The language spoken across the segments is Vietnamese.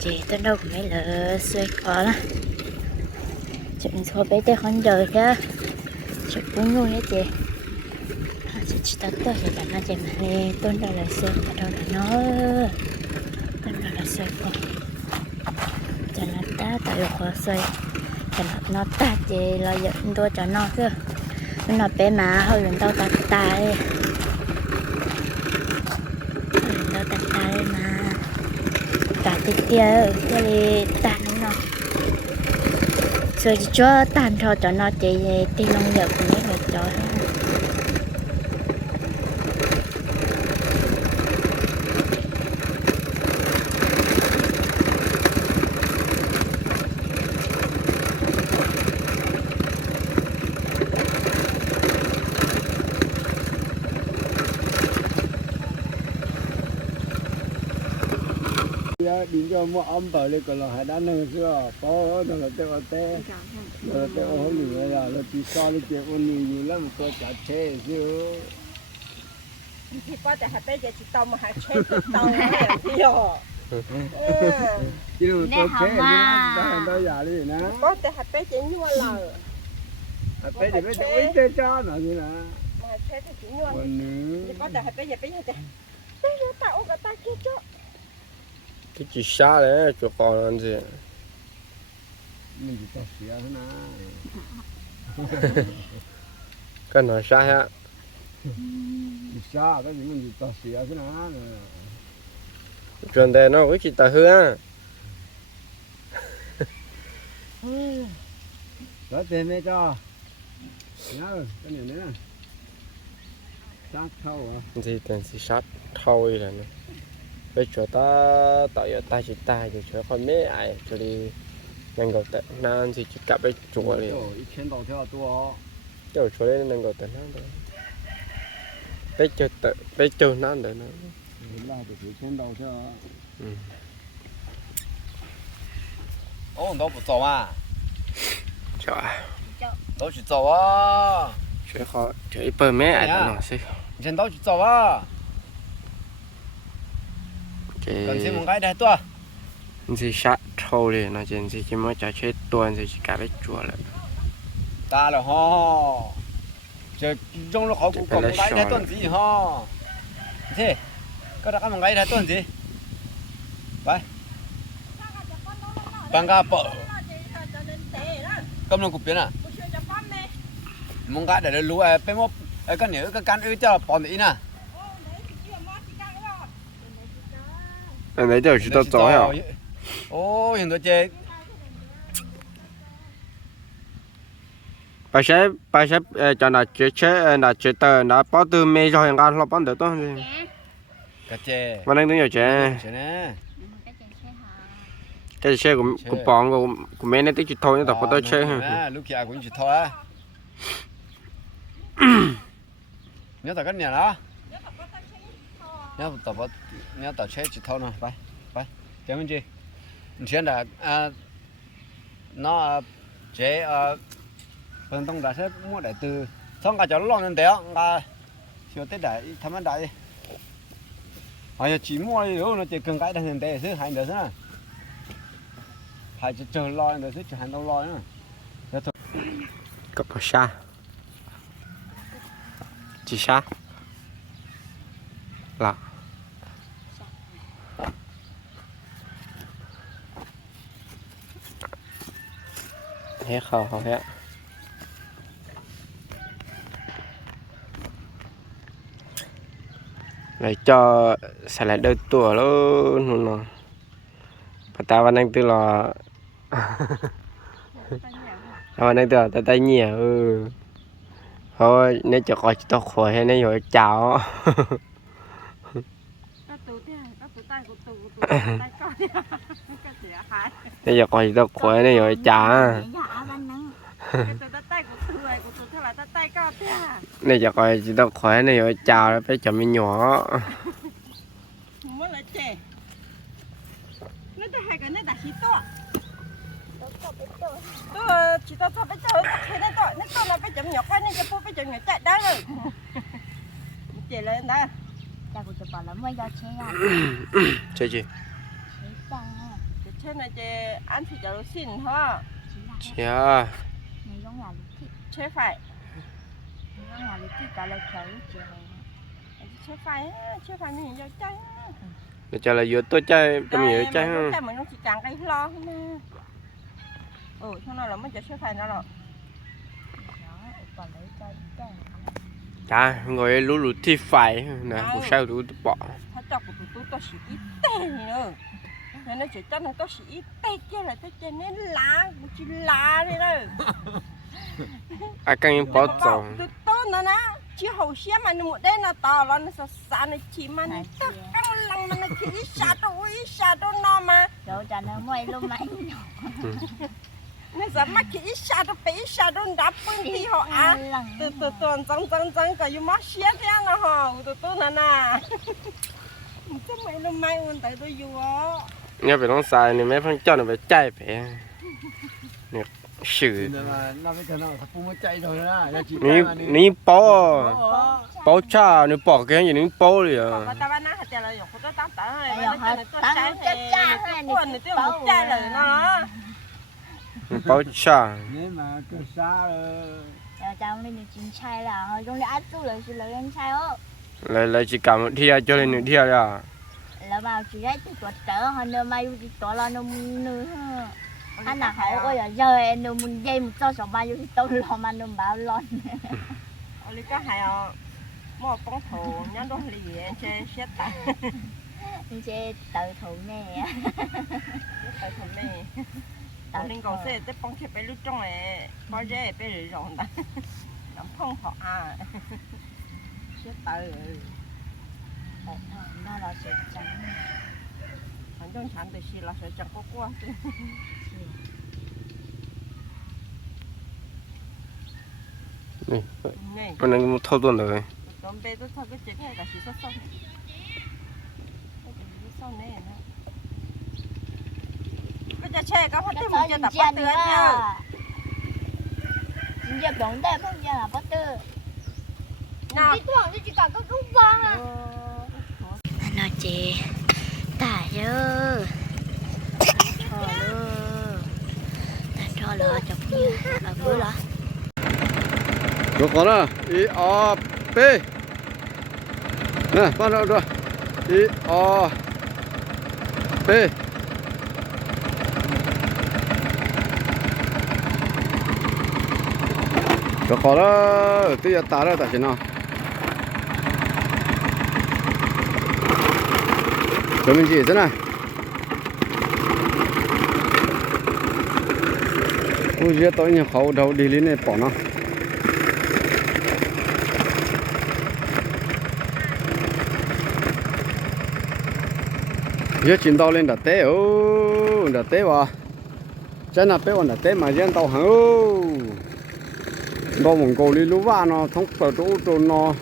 chị tới đâu cũng mấy lỡ xuôi khó lắm. Mình số bé tới con đời kia chị cũng ngu hết chị? Chị chỉ tắt tôi thì bạn nó chị mà đi tuần đâu là xuôi và đâu là nó. Tuần đâu là xuôi khó. Cho nó ta tại lúc khó xuôi. Cho nó nó ta chị lo dẫn đua cho nó chứ. Nó bé mà, hơi lần tao ta ta đi lần tao ta ta đi mà cả cái tia cái đi tàn nó. Rồi cho tàn thôi cho nó chỉ tiền nông nghiệp của mấy người cho ya đi cho mua ông tới lấy cái là hải đan này xưa có là tê ở tê nó là tê ở là nó chỉ so nó chỉ con nhiều nhiều lắm có chả chê chứ. Thì qua tại hải tây chỉ tàu mà hải chê tàu thì rồi chứ đừng có chê à. nữa. Chỉ như là hải tây chỉ biết đâu ít tê gì nè. Mà hải chỉ như là có tại hải tây giờ bây giờ tại bây giờ tao ôm cả kia chứ cái chỉ xa đấy chỗ gì? Tao xỉa thôi nè cái nó xa ha xa cái gì mình tao xỉa thôi nè chuyện đây nó có chỉ ta hư á. Đó tiền đây cho. Nhớ cái này nữa. Sát thâu à gì tiền chỉ sát thâu ấy là nó bây giờ ta tạo ra ta chỉ ta thì chỗ con mấy ai cho đi nên gọi tận nan thì chỉ cặp với chùa đi Ôi,一千多条多。 chỗ chỗ đấy nên gọi tận nan đấy bây giờ tận bây giờ nan đấy nó 那就一千多条。哦，都不走啊， trời 都去走啊， chỗ khó chỗ ít bờ mấy ai nó xí 以前都去走啊， cần thêm một cái đây tua. Thì sát trâu đi nó chuyện thì chỉ mới trả chế tuần thì chỉ cả cái chùa lại. Ta là ho giờ trong lúc họ cũng còn cái đây tuần gì ho. Thế có đặt một cái đây tuần gì? Vậy bằng cái bộ cầm nó cục biến à? Mong cái để lúa bé à, mốt. Cái nữa cái can ư cho bỏ đi nè. 绑的呢， anh ấy đều chỉ tao gió hả 哦，现在这 bà sẽ bà sẽ ờ, cho nó chế chế ờ, nó chế tờ nó bỏ từ mê cho hàng ăn lo bán được tốt gì 个这， mà đang đứng nhiều chế 这呢。 cái chế của của bọn của của mẹ nó tích chỉ thôi nó tập có tôi chế ha À, lúc kia cũng chỉ thôi á. Nhớ tập cái nhà đó. Nhớ tập nhá tập chế chỉ thôi nè, bye, bye, chào mình chị, Hiện là à nó à, chế à phần đông đã xếp mua đại từ. Xong cả cháu lo lên đéo à chiều tết đại thăm ăn đại à giờ chỉ mua đi rồi nó chỉ cần cái đang hiện tại chứ hành được nữa hai chỉ chờ lo nữa đấy chứ chỉ hành đâu lo nữa. Dạ Cấp bỏ xa. Chỉ xa. Là ให้เขาเขาแพ้เลยจอสลัดเดินตัวแล้วนู่นน่ะปตาวันนั้นตัวรอวันนั้นตัวตาตาเหนียวเออเพราะเนี่ยจะคอยจะต้องคอยให้เนี่ยอยู่เจ้า นี่ใอนเนี่ย่อยากคอยตะคอยนี่อยาจ๋านี่จะคอยจะต้องคอยนี่ยจาแล้วไปจะไม่หนอมื่เจนั่แต่ให้กันนั่นแต่ชิโต้ตัวชิโตัวไปจอตัวใครนั่นตัวนั่นตัวเราไปจับหยอกกันนี่จะพูดไปจับหนอจัได้เลยเจเลยนะ chơi của chụp bảo là mới à chơi gì chế trên này chị ăn thịt cho xin ha chà Này giống nhà phải Giống phải chơi phải mình cho chơi để cho là vừa tôi chơi trong nhiều chơi mà ha mình nó chỉ càng cái lo nè ừ thế nào là mới cho chế phải nó rồi còn lấy cho cái ta ngồi lú lú thì phải nè cũng sao đủ bỏ hết tao cũng tụi tao chỉ ít tê nữa nên nó chỉ tao nó tao chỉ ít tê chứ là tao chỉ nên lá cũng chỉ lá đi đó à cái bỏ tao tụi tao nó nè chỉ hậu xe mà nó một đây là to là nó sao xa nó chỉ mà nó tao căng lăng mà nó chỉ xa đâu xa đâu nó mà đâu cha nó mày luôn mày นี่จะมาขี่ชาตัวไปชาโดนดับปืนที่หออะตัวตัวตัวจังจังจังก็อยู่มาเสียร์เนี่ยนะฮะตัวตัวนั่นน่ะจะไม่รู้ไม่อุ่นแต่ตัวอยู่อะเนี่ยไปน้องสายนี่แม่พังเจ้าหนูไปใจไปเนี่ยสื่อนี่นี่ป้อป้อชาเนี่ยปอกแกอย่างนี้ป้อเลยอะตั้งใจเลยนะ rồi nó. bó cha nếu mà cơ xa rồi. Giờ cháu lên được chín chai là Hồi trong đã tu là sự lợi lên chai ó lại lại chỉ cảm một thia cho lên nửa thia ra Là bảo chỉ đấy từ tuột trở Hồi nửa mai thì tuột là nó nửa Anh nào hậu ơi là giờ em nửa muốn dây một cho sổ mai thì tôi lo mà nửa bảo Ở đây có hai ờ, mua bông thủ nhắn đồ lì trên xe tải Mình sẽ tự thủ nè tải thủ này. Ở đây còn xe tới bông xe bé lúc trong này có dễ bé rỉ rộng đó. Nó phong họ à. Xe tải Nó là sự trắng反正长的是了，是整个过。 này này con đang thâu tuần rồi con bé tôi thôi cái chuyện này là chỉ sót sót này cái chuyện sót này nữa bây giờ chơi có phát Cái ะ thêm đó một nhìn tập chia bắt nữa tưới nha. Nhìn chia đúng đây không chia là bắt tư nào. Chỉ cả cái rút vang à. Nó chị Tả chứ Cho lỡ chọc như Là bữa đó Được có nè, ý o p. Nè, bắt đầu rồi. Ý o p Được có đó, tí giờ tá rồi tại trên nào. Cho mình chỉ thế này. Ui, giờ tôi nhiều khẩu đầu đi lên này bỏ nó. giờ chín tàu lên đặt té ô đặt té vào chân là bé còn đặt té mà dân tàu hàng ô đó mong cầu đi lú va nó thông tàu chỗ chỗ nó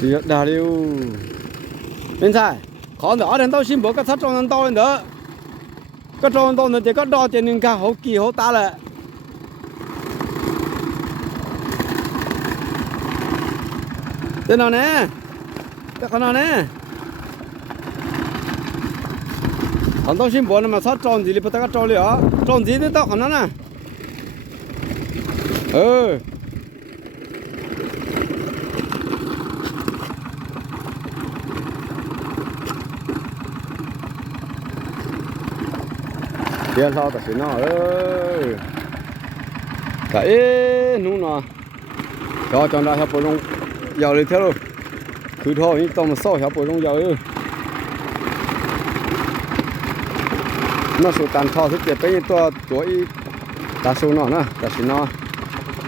chỉ đà đi ô bên sai khó đỡ đến tàu xin bố cái thắt trong lên tàu lên đỡ cái trong tàu nó chỉ có đo trên nên cả hậu kỳ hậu ta lại thế nào nè cái con nào nè còn tao xin bố mà sát tròn gì thì bắt ta tròn liền á tròn gì thì tao còn nó nè เออเดี๋ยวเราตัดสินเอาเออแต่เนู่นเนาะเราจอนได้ครับลงยาวเลยเท่าคือท่อนี้ต้องมาซ่อครับผลงยาวเออมาสู่การท่อที่เจ็ดไปตัวตัวอีตาสูนอนะตาสูนเอา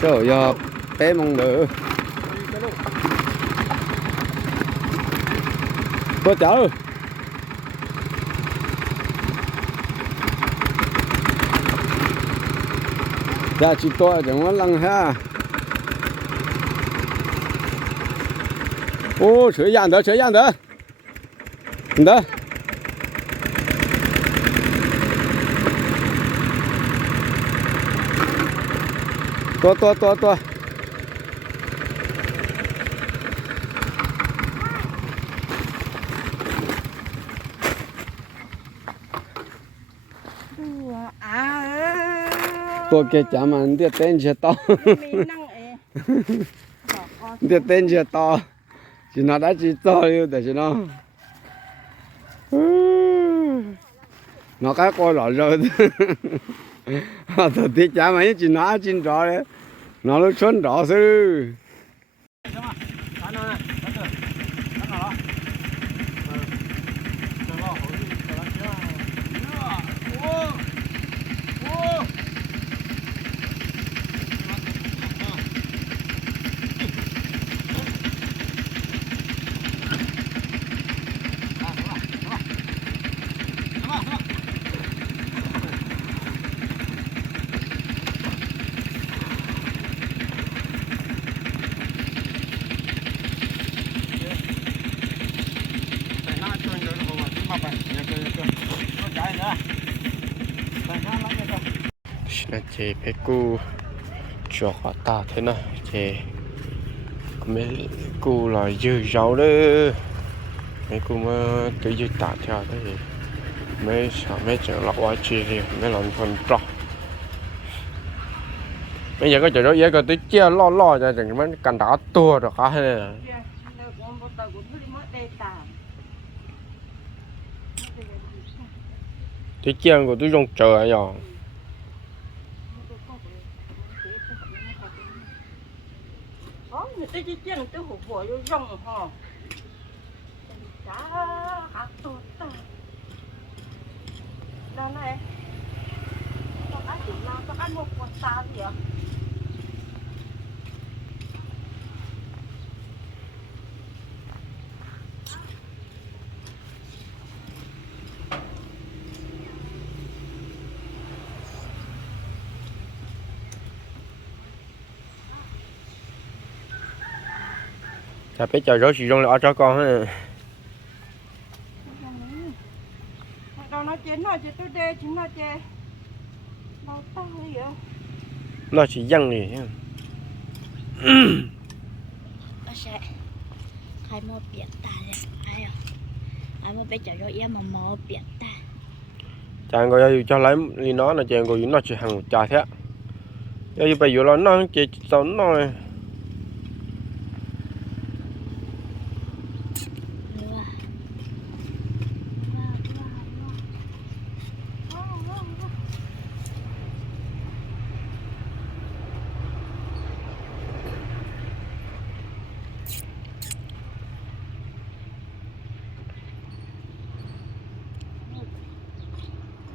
chờ giờ bé mong nữa Bơ chở. Ra chị tôi chẳng muốn lăng ha. Ô, sửa dàn đó, sửa dàn đó. Đó. To to to to à Bộ kia chả mà đi tên chưa to mình năng ấy Bỏ con đi tên chưa to chỉ nó đã chỉ to yêu để cho nó nó cái coi lọ rồi thật thì chả mà chỉ nó chín rõ đấy nó lúc xuân rõ sư là chế phải cu chuột họ ta thế nào chế mấy cu là dư rau đó mấy cu mà tự dư tạ theo thế thì mấy sợ mấy chợ lọc quá chi thì mấy lần phần trọ. Bây giờ có chỗ đó, giờ có tới chia lo lo cho chẳng mấy cần đã tua rồi cả hay là Nó chia của tôi dùng chờ rồi Có đi tiếng chỉ chân tôi hụt vội vô rong hò Chá hạt tốt ta Đó này Tao ăn chỉ nào tao ăn một quả xa gì ạ chả biết chờ rốt sử dụng là cho con ha Đâu nó chế nó chế tôi đê chứ nó chế Đâu tao vậy nó chỉ dân gì ha. nó sẽ khai mua biển ta lên ai ai mua bây giờ rồi em mà mua biển ta. Chàng gọi cho lấy đi nó là chàng gọi nó chỉ hàng trà thế. Bây giờ nó nó chỉ sống nó nữa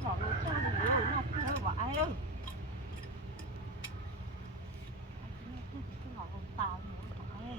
Nó lột ra thì nhiều, nó cứ hơi vãi ơi Nó lột tao nữa, vãi ơi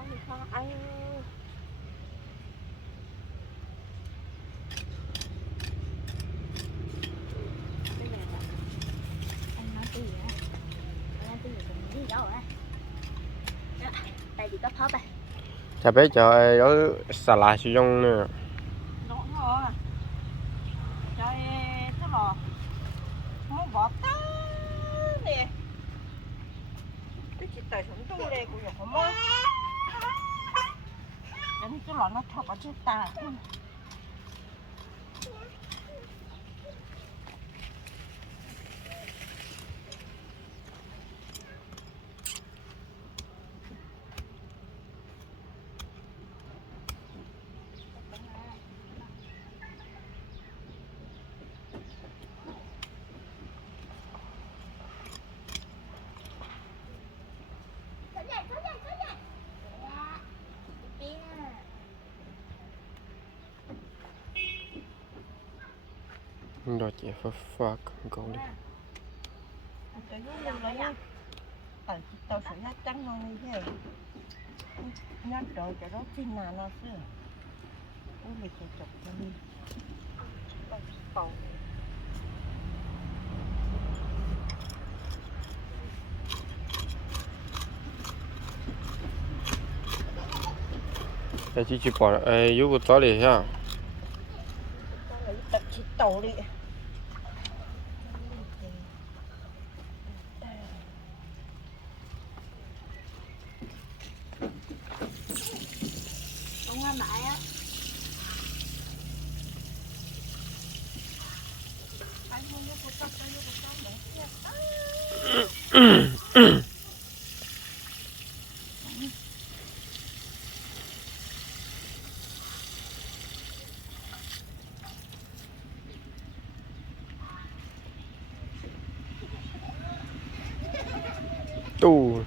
có thóp à. Chả biết trời ơi xà lại sử dụng nữa Đúng rồi Trời thế là Muốn bỏ ta nè Cái chị tài sống trong đây của nhỏ không ơi cái này cái lọ nó thật ở trên ta chị phải phạt con đi Tại tao phải nhát trắng nó như thế. Nhát rồi cái đó tin là nó xưa. Ôi mình sẽ chụp cho đi. Tao cái chị chỉ bỏ ấy yếu của tao đi ha lấy tập tàu đi. Không lại á tu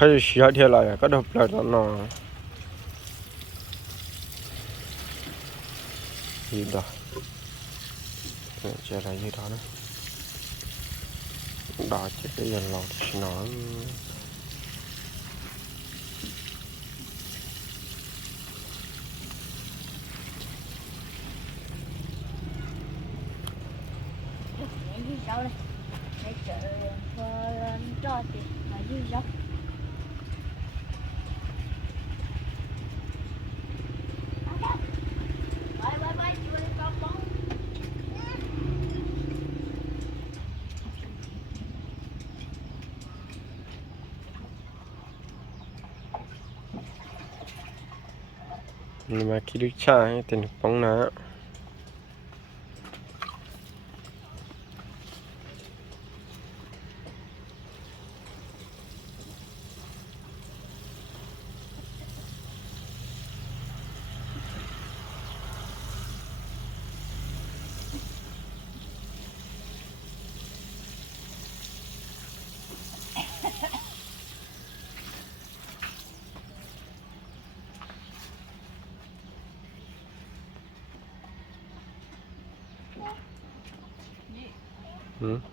thấy xía thì lại có đập lại nó nó gì đó. Để lại như đó nữa. Đó, chứ cái dần lọt thì nó. Để dưới rau đây? Để chợ phơ cho thì ở dưới rau มาคิดดูชาให้เต็มป้องนะ ừ.